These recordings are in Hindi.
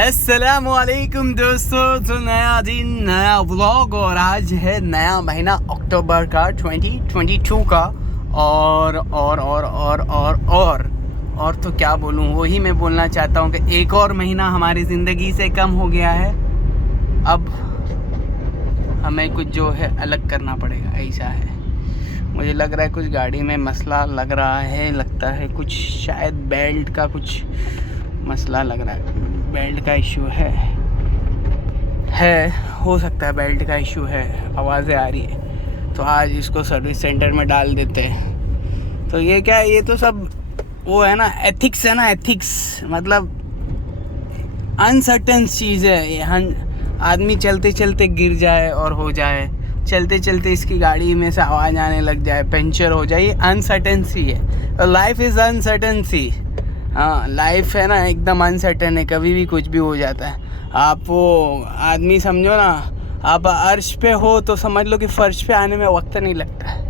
अस्सलामुअलैकुम दोस्तों, तो नया दिन नया व्लॉग और आज है नया महीना अक्टूबर का 2022 का। और तो क्या बोलूँ, वही मैं बोलना चाहता हूँ कि एक और महीना हमारी ज़िंदगी से कम हो गया है। अब हमें कुछ जो है अलग करना पड़ेगा, ऐसा है। मुझे लग रहा है कुछ गाड़ी में मसला लग रहा है, लगता है कुछ शायद बेल्ट का कुछ मसला लग रहा है, बेल्ट का इशू है, हो सकता है बेल्ट का इशू है, आवाज़ें आ रही है। तो आज इसको सर्विस सेंटर में डाल देते हैं। तो ये क्या है, ये तो सब वो है ना, एथिक्स है ना, एथिक्स मतलब अनसर्टन चीज़ है। ये आदमी चलते चलते गिर जाए और हो जाए, चलते चलते इसकी गाड़ी में से आवाज़ आने लग जाए, पंचर हो जाए, ये अनसर्टन सी है। तो लाइफ इज़ अनसर्टन सी। हाँ, लाइफ है ना एकदम अनसर्टन है, कभी भी कुछ भी हो जाता है। आप वो आदमी समझो ना, आप अर्श पे हो तो समझ लो कि फ़र्श पे आने में वक्त नहीं लगता है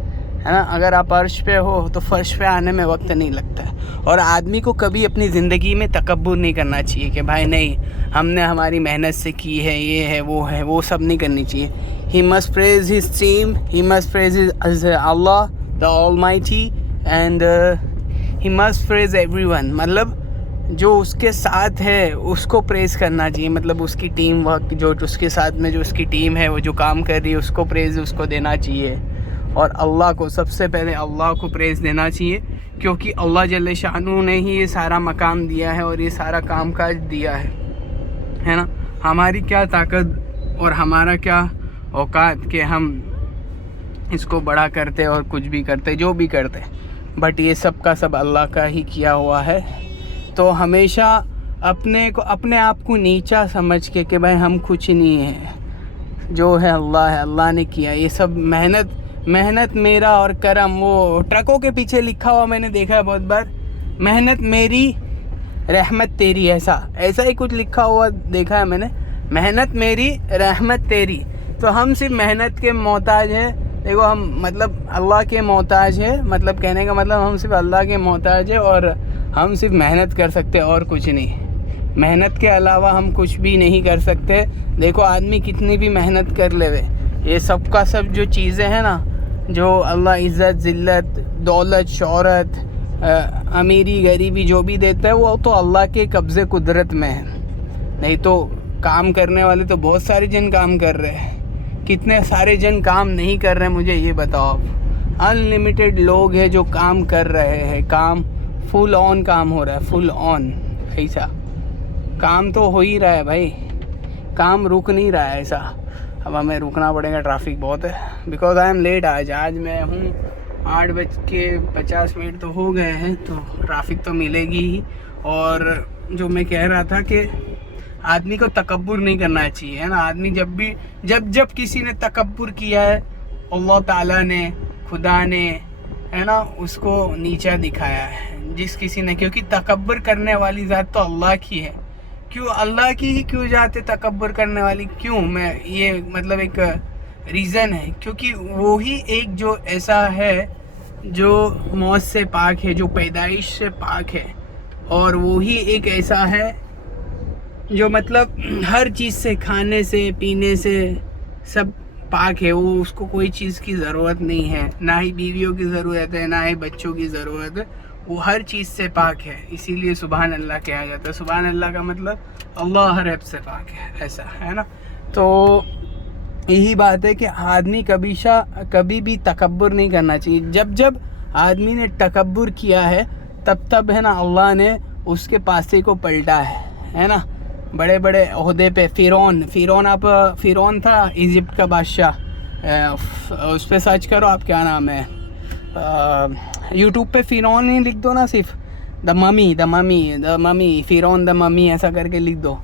ना। अगर आप अर्श पे हो तो फ़र्श पे आने में वक्त नहीं लगता है। और आदमी को कभी अपनी ज़िंदगी में तकब्बुर नहीं करना चाहिए कि भाई नहीं, हमने हमारी मेहनत से की है, ये है, वो सब नहीं करनी चाहिए। He must praise his team, he must praise his Allah the almighty and he must praise everyone. मतलब जो उसके साथ है उसको प्रेज़ करना चाहिए, मतलब उसकी टीम वर्क, जो उसके साथ में जो उसकी टीम है, वो जो काम कर रही है, उसको प्रेज़ उसको देना चाहिए। और अल्लाह को सबसे पहले अल्लाह को प्रेज़ देना चाहिए, क्योंकि अल्लाह जल्ले शानू ने ही ये सारा मकाम दिया है और ये सारा काम काज दिया है ना। हमारी क्या ताकत और हमारा क्या औकात कि हम इसको बड़ा करते और कुछ भी करते, जो भी करते, बट ये सब का सब अल्लाह का ही किया हुआ है। तो हमेशा अपने आप को नीचा समझ के कि भाई हम कुछ नहीं है, जो है अल्लाह ने किया। ये सब मेहनत मेरा और करम, वो ट्रकों के पीछे लिखा हुआ मैंने देखा है बहुत बार, मेहनत मेरी रहमत तेरी, ऐसा ही कुछ लिखा हुआ देखा है मैंने, मेहनत मेरी रहमत तेरी। तो हम सिर्फ मेहनत के मोहताज हैं। देखो, हम मतलब अल्लाह के मोहताज है, मतलब कहने का मतलब हम सिर्फ अल्लाह के मोहताज है और हम सिर्फ मेहनत कर सकते हैं और कुछ नहीं। मेहनत के अलावा हम कुछ भी नहीं कर सकते। देखो, आदमी कितनी भी मेहनत कर लेवे, ये सब का सब जो चीज़ें हैं ना, जो अल्लाह इज़्ज़त, ज़िल्लत, दौलत, शोहरत, अमीरी, गरीबी जो भी देता है, वो तो अल्लाह के कब्ज़े कुदरत में है। नहीं तो काम करने वाले तो बहुत सारे जन काम कर रहे हैं, कितने सारे जन काम नहीं कर रहे हैं, मुझे ये बताओ आप। अनलिमिटेड लोग हैं जो काम कर रहे हैं, काम फुल ऑन काम हो रहा है, फुल ऑन। ऐसा काम तो हो ही रहा है भाई, काम रुक नहीं रहा है ऐसा। अब हमें रुकना पड़ेगा, ट्रैफिक बहुत है, बिकॉज आई एम लेट। आज मैं हूँ 8:50 तो हो गए हैं, तो ट्रैफिक तो मिलेगी ही। और जो मैं कह रहा था कि आदमी को तकब्बुर नहीं करना चाहिए, है ना। आदमी जब किसी ने तकब्बुर किया है, अल्लाह ताला ने, खुदा ने, है ना, उसको नीचा दिखाया है जिस किसी ने, क्योंकि तकब्बुर करने वाली ज़ात तो अल्लाह की है। क्यों अल्लाह की ही क्यों जात है तकब्बुर करने वाली, क्यों? मैं ये मतलब एक रीज़न है, क्योंकि वो ही एक जो ऐसा है जो मौत से पाक है, जो पैदाइश से पाक है, और वो ही एक ऐसा है जो मतलब हर चीज़ से, खाने से, पीने से सब पाक है। वो उसको कोई चीज़ की ज़रूरत नहीं है, ना ही बीवियों की ज़रूरत है, ना ही बच्चों की ज़रूरत है। वो हर चीज़ से पाक है, इसीलिए सुभान अल्लाह कहा जाता है। सुभान अल्लाह का मतलब अल्लाह हर ऐप से पाक है, ऐसा है ना। तो यही बात है कि आदमी कभी भी तकब्बुर नहीं करना चाहिए। जब आदमी ने तकब्बुर किया है, तब है ना अल्लाह ने उसके पासे को पलटा है ना। बड़े बड़े ओहदे पे फ़िरौन था, इजिप्ट का बादशाह। उस पर सर्च करो आप, क्या नाम है, यूट्यूब पे फ़िरौन ही लिख दो ना, सिर्फ द ममी फ़िरौन द ममी ऐसा करके लिख दो,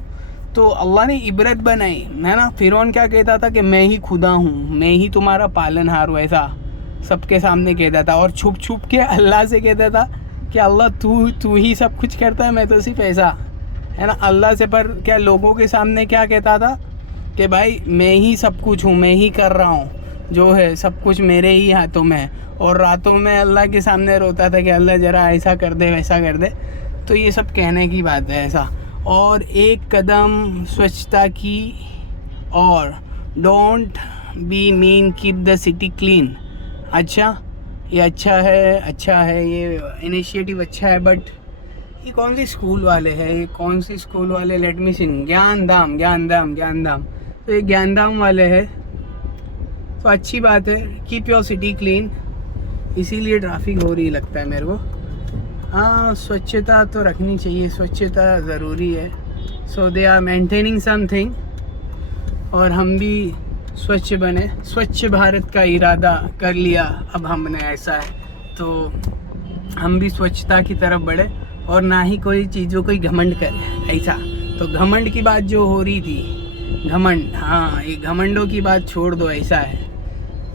तो अल्लाह ने इबरत बनाई, है ना। फ़िरौन क्या कहता था कि मैं ही खुदा हूँ, मैं ही तुम्हारा पालनहार हूँ, ऐसा सबके सामने कहता था। और छुप छुप के अल्लाह से कहता था कि अल्लाह तू ही सब कुछ करता है, मैं तो सिर्फ ऐसा, है ना, अल्लाह से। पर क्या लोगों के सामने क्या कहता था कि भाई मैं ही सब कुछ हूँ, मैं ही कर रहा हूँ, जो है सब कुछ मेरे ही हाथों में है। और रातों में अल्लाह के सामने रोता था कि अल्लाह ज़रा ऐसा कर दे, वैसा कर दे। तो ये सब कहने की बात है ऐसा। और एक कदम स्वच्छता की और don't be mean keep the city clean. अच्छा, ये अच्छा है, ये इनिशिएटिव अच्छा है, बट ये कौन सी स्कूल वाले हैं, ये कौन सी स्कूल वाले, लेट मी सिंग, ज्ञानधाम। तो ये ज्ञानधाम वाले हैं, तो अच्छी बात है, कीप योर सिटी क्लीन, इसीलिए ट्रैफिक हो रही लगता है मेरे को। हाँ, स्वच्छता तो रखनी चाहिए, स्वच्छता ज़रूरी है। सो दे आर मेंटेनिंग समथिंग, और हम भी स्वच्छ बने, स्वच्छ भारत का इरादा कर लिया अब हमने, ऐसा है तो हम भी स्वच्छता की तरफ बढ़े और ना ही कोई चीज़ों को घमंड करे ऐसा। तो घमंड की बात जो हो रही थी, घमंड, हाँ ये घमंडों की बात छोड़ दो, ऐसा है।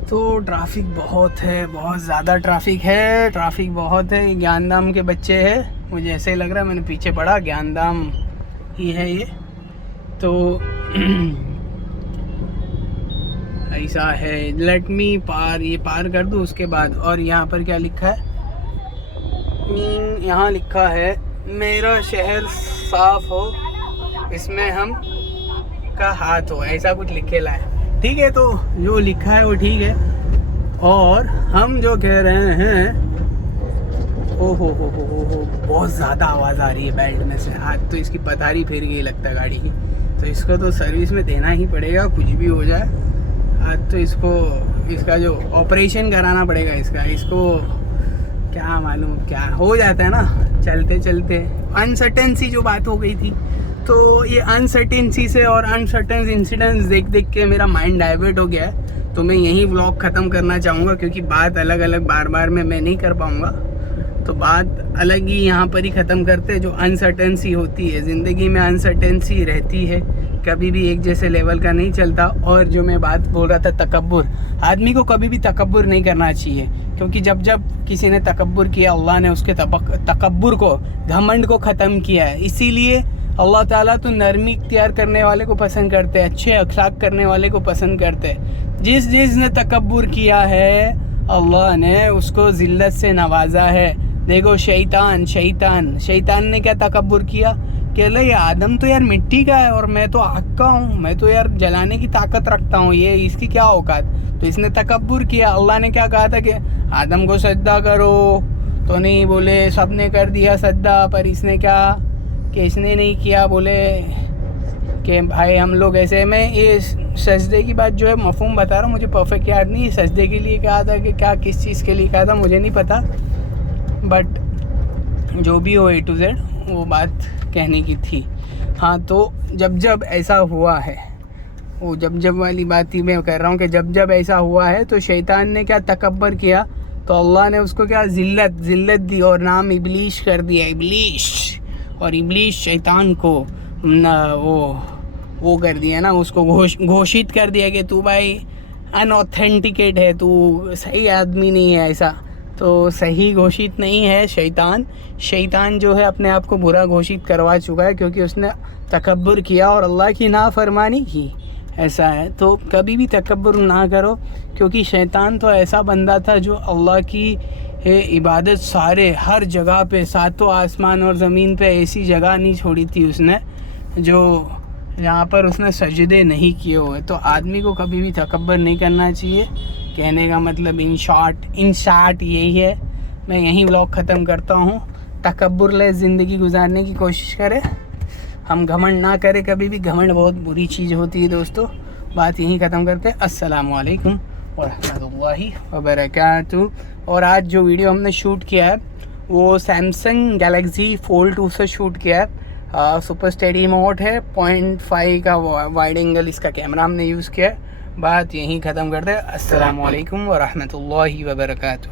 तो ट्रैफिक बहुत है, बहुत ज़्यादा ट्रैफिक बहुत है। ज्ञानधाम के बच्चे हैं, मुझे ऐसे ही लग रहा है, मैंने पीछे पढ़ा ज्ञानधाम ही है ये, तो ऐसा है। लेट मी पार, ये पार कर दूँ उसके बाद। और यहाँ पर क्या लिखा है, यहाँ लिखा है मेरा शहर साफ हो, इसमें हम का हाथ हो, ऐसा कुछ लिखेला है। ठीक है, तो जो लिखा है वो ठीक है। और हम जो कह रहे हैं, ओ हो बहुत ज़्यादा आवाज़ आ रही है बेल्ट में से। आज तो इसकी पथारी फिर गई लगता है गाड़ी की, तो इसको तो सर्विस में देना ही पड़ेगा, कुछ भी हो जाए। आज तो इसका जो ऑपरेशन कराना पड़ेगा, इसको क्या मालूम क्या हो जाता है ना चलते चलते। अनसर्टेनिटी जो बात हो गई थी, तो ये अनसर्टेनिटी से और अनसर्टेन इंसिडेंट्स देख के मेरा माइंड डाइवर्ट हो गया है। तो मैं यही व्लॉग ख़त्म करना चाहूँगा, क्योंकि बात अलग अलग बार में मैं नहीं कर पाऊँगा, तो बात अलग ही यहाँ पर ही ख़त्म करते हैं। जो अनसर्टेनिटी होती है ज़िंदगी में, अनसर्टेनिटी रहती है, कभी भी एक जैसे लेवल का नहीं चलता। और जो मैं बात बोल रहा था, तकब्बुर, आदमी को कभी भी तकब्बुर नहीं करना चाहिए, क्योंकि जब किसी ने तकब्बुर किया, अल्लाह ने उसके तकब्बुर को, घमंड को ख़त्म किया है। इसीलिए अल्लाह ताला तो नरमी इख्तियार करने वाले को पसंद करते हैं, अच्छे अखलाक करने वाले को पसंद करते हैं। जिसने तकब्बुर किया है, अल्लाह ने उसको ज़िल्लत से नवाजा है। देखो शैतान ने क्या तकब्बुर किया, कह रहा ये आदम तो यार मिट्टी का है और मैं तो आग का हूँ, मैं तो यार जलाने की ताकत रखता हूँ, ये इसकी क्या औकात। तो इसने तकब्बुर किया। अल्लाह ने क्या कहा था कि आदम को सजदा करो, तो नहीं बोले, सब ने कर दिया सजदा, पर इसने क्या कि इसने नहीं किया, बोले कि भाई हम लोग ऐसे। मैं ये सजदे की बात जो है मफ़हूम बता रहा हूँ, मुझे परफेक्ट याद नहीं सजदे के लिए कहा था कि क्या किस चीज़ के लिए कहा था मुझे नहीं पता, बट जो भी हो A to Z वो बात कहने की थी। हाँ, तो जब ऐसा हुआ है, वो जब वाली बात ही मैं कह रहा हूँ कि जब ऐसा हुआ है, तो शैतान ने क्या तकब्बर किया, तो अल्लाह ने उसको क्या ज़िल्लत दी और नाम इब्लीस कर दिया, इब्लीस। और इब्लीस शैतान को वो कर दिया ना, उसको घोषित कर दिया कि तू भाई अनऑथेंटिकेट है, तू सही आदमी नहीं है। ऐसा तो सही घोषित नहीं है शैतान जो है अपने आप को बुरा घोषित करवा चुका है, क्योंकि उसने तकब्बुर किया और अल्लाह की नाफरमानी की। ऐसा है, तो कभी भी तकब्बुर ना करो, क्योंकि शैतान तो ऐसा बंदा था जो अल्लाह की इबादत सारे हर जगह पे, सातों आसमान और ज़मीन पे ऐसी जगह नहीं छोड़ी थी उसने जो जहाँ पर उसने सजदे नहीं किए हुए। तो आदमी को कभी भी तकब्बुर नहीं करना चाहिए। कहने का मतलब इन शॉर्ट यही है। मैं यहीं व्लॉग ख़त्म करता हूँ। तकब्बुर ले ज़िंदगी गुजारने की कोशिश करें, हम घमंड ना करें कभी भी। घमंड बहुत बुरी चीज़ होती है दोस्तों। बात यहीं ख़त्म करते हैं। अस्सलामु अलैकुम व रहमतुल्लाहि व बरकातुहू। और आज जो वीडियो हमने शूट किया है वो सैमसंग गैलेक्सी फोल्ड 2 से शूट किया है। सुपर स्टेडी मोड है, 0.5 का वाइड एंगल इसका कैमरा हमने यूज़ किया है। बात यहीं ख़त्म करते हैं। अस्सलामु अलैकुम व रहमतुल्लाहि व बरकातुहू।